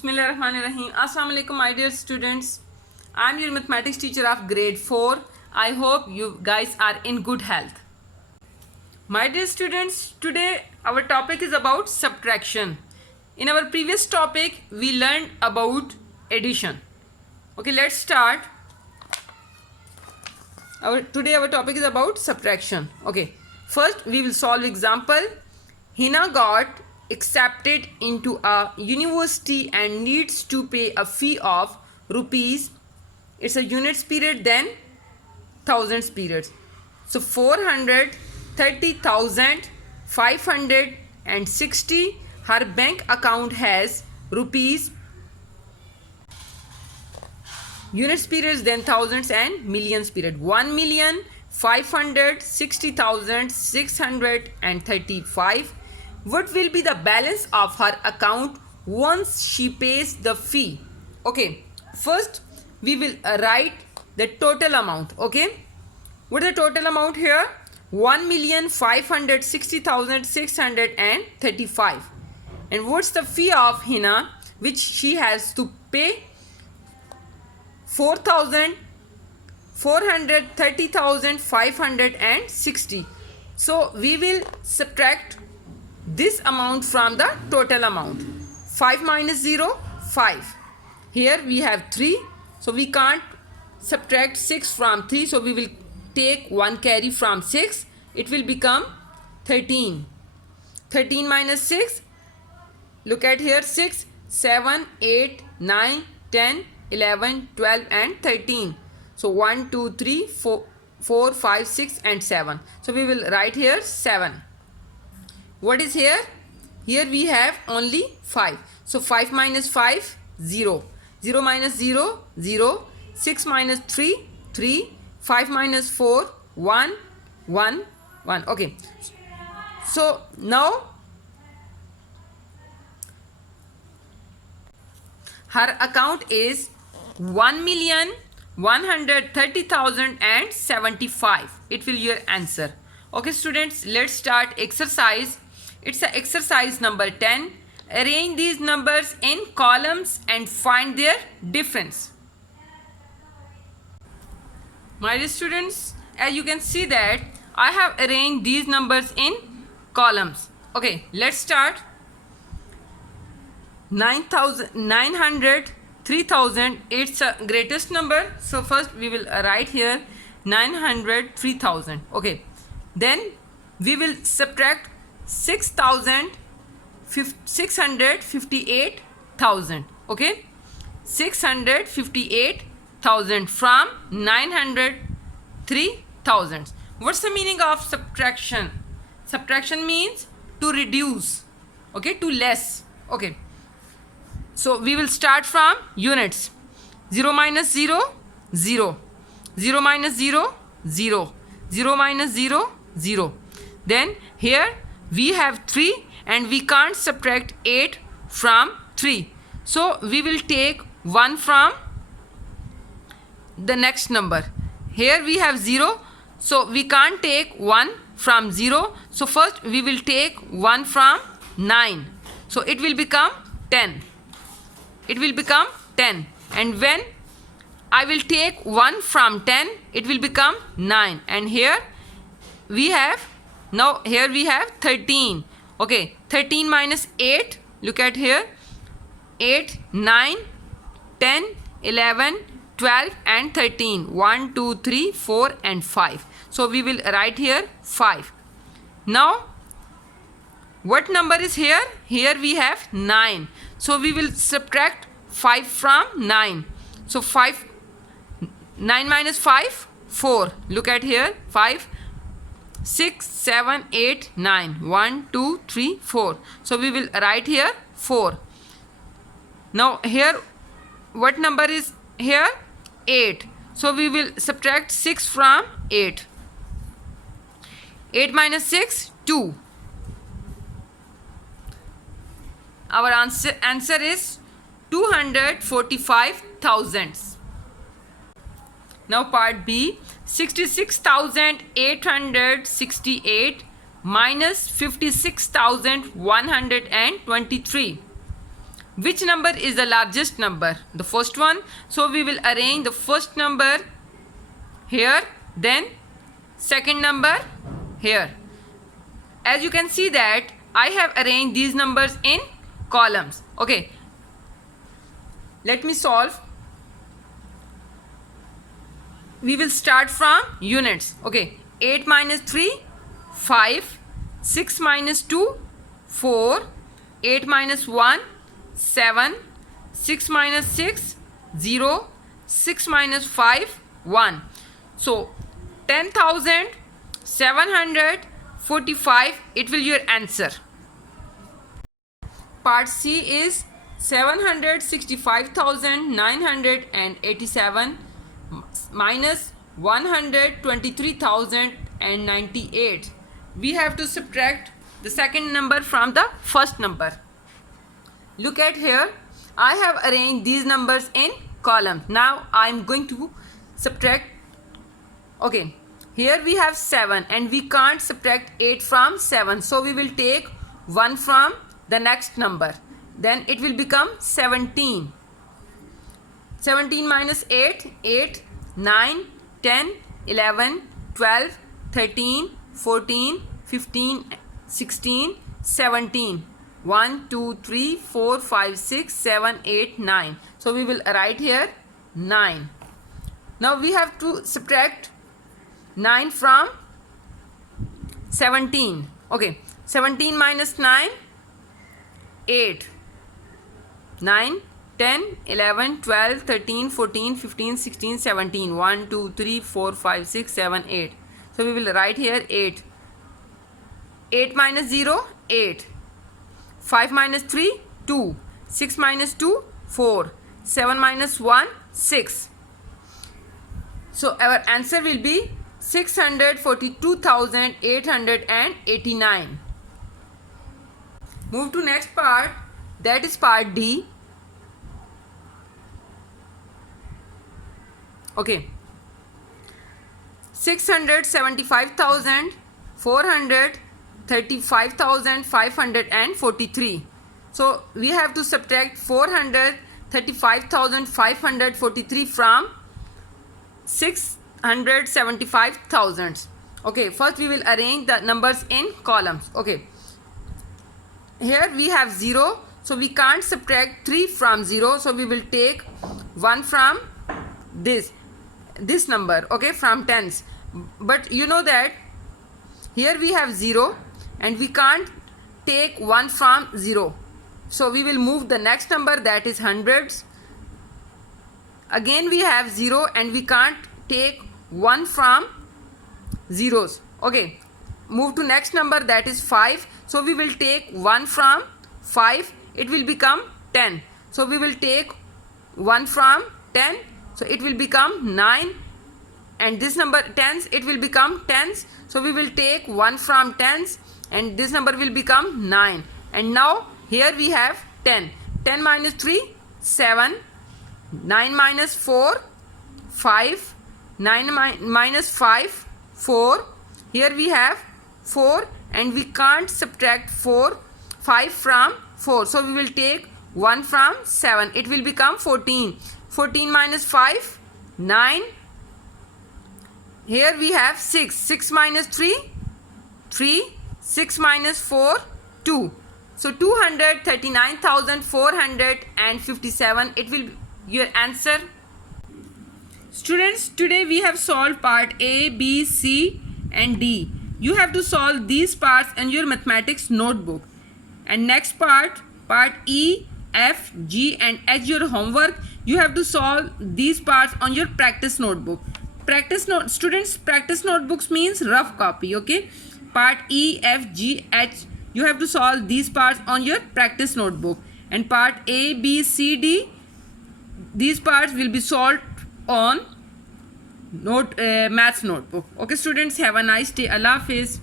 Bismillahirrahmanirrahim. Assalamu alaikum, my dear students. I am your mathematics teacher of grade 4. I hope you guys are in good health. My dear students, today our topic is about subtraction. In our previous topic, we learned about addition. Okay, let's start. Today our topic is about subtraction. Okay, first we will solve example. Hina got accepted into a university and needs to pay a fee of rupees. It's a units period, then thousands periods. So 430,560. Her bank account has rupees, units periods, then thousands and millions period. 1,560,635. What will be the balance of her account once she pays the fee? Okay, first we will write the total amount. Okay, what is the total amount here? 1,560,635. And what's the fee of Hina which she has to pay? 430,560. So we will subtract this amount from the total amount. 5 minus 0, 5. Here we have 3. So we can't subtract 6 from 3. So we will take 1 carry from 6. It will become 13. 13 minus 6. Look at here. 6, 7, 8, 9, 10, 11, 12 and 13. So 1, 2, 3, 4, 5, 6 and 7. So we will write here 7. What is here? Here we have only 5. So 5 minus 5, 0. 0 minus 0, 0. 6 minus 3, 3. 5 minus 4, 1, 1, 1. Okay. So now her account is 1,130,075. It will be your answer. Okay students, let's start exercise. It's a exercise number 10. Arrange these numbers in columns and find their difference. My dear students, as you can see that I have arranged these numbers in columns. Okay, let's start. 900, 3,000, it's a greatest number. So first we will write here 900, 3,000. Okay, then we will subtract 658,000. Okay, 658,000 from 903,000. What's the meaning of subtraction? Subtraction means to reduce, okay, to less. Okay, so we will start from units. 0 minus 0, 0. 0 minus 0, 0. 0 minus 0, 0. Then here we have 3 and we can't subtract 8 from 3. So we will take 1 from the next number. Here we have 0. So we can't take 1 from 0. So first we will take 1 from 9. So it will become 10. It will become 10. And when I will take 1 from 10, it will become 9. And here we have, now here we have 13. Okay, 13 minus 8, look at here. 8, 9, 10, 11, 12 and 13. 1, 2, 3, 4 and 5. So we will write here 5. Now what number is here? Here we have 9. So we will subtract 5 from 9. So 5, 9 minus 5, 4. Look at here, 5, 6, 7, 8, 9. 1, 2, 3, 4. So we will write here 4. Now here what number is here? 8. So we will subtract 6 from 8. 8 minus 6, 2. Our answer is 245,000. Now part B. 66,868 minus 56,123. which number is the largest number? The first one. So we will arrange the first number here, then second number here. As you can see that I have arranged these numbers in columns. Okay, let me solve. We will start from units. Okay, 8 minus 3, 5, 6 minus 2, 4, 8 minus 1, 7, 6 minus 6, 0, 6 minus 5, 1. So 10,745, it will be your answer. Part C is 765,987 minus 123,098. We have to subtract the second number from the first number. Look at here, I have arranged these numbers in columns. Now I am going to subtract. Okay, here we have 7 and we can't subtract 8 from 7, so we will take 1 from the next number, then it will become 17. 17 minus 8, 8, 9, 10, 11, 12, 13, 14, 15, 16, 17. 1, 2, 3, 4, 5, 6, 7, 8, 9. So we will write here 9. Now we have to subtract 9 from 17. Okay, 17 minus 9, 8, 9, 10, 11, 12, 13, 14, 15, 16, 17. 1, 2, 3, 4, 5, 6, 7, 8. So we will write here 8. 8 minus 0, 8. 5 minus 3, 2. 6 minus 2, 4. 7 minus 1, 6. So our answer will be 642,889. Move to next part, that is part D. Okay, 675,435,543. So we have to subtract 435,543 from 675,000. Okay, first we will arrange the numbers in columns. Okay, here we have 0, so we can't subtract 3 from 0, so we will take 1 from this number, okay, from tens. But you know that here we have 0 and we can't take 1 from 0, so we will move the next number, that is hundreds. Again we have 0 and we can't take 1 from zeros. Okay, move to next number, that is 5, so we will take 1 from 5, it will become 10, so we will take 1 from 10, so it will become 9, and this number tens, it will become tens, so we will take 1 from tens and this number will become 9. And now here we have 10. 10 minus 3, 7. 9 minus 4, 5. 9 minus 5, 4. Here we have 4 and we can't subtract 5 from 4, so we will take 1 from 7, it will become 14. 14 minus 5, 9. Here we have 6. 6 minus 3, 3. 6 minus 4, 2. So 239,457, it will be your answer. Students, today we have solved part A, B, C and D. You have to solve these parts in your mathematics notebook. And next part, part E, F, G and H, your homework. You have to solve these parts on your practice notebook. Students, practice notebooks means rough copy, okay? Part E, F, G, H, you have to solve these parts on your practice notebook. And part A, B, C, D, these parts will be solved on maths notebook. Okay students, have a nice day. Allah Hafiz.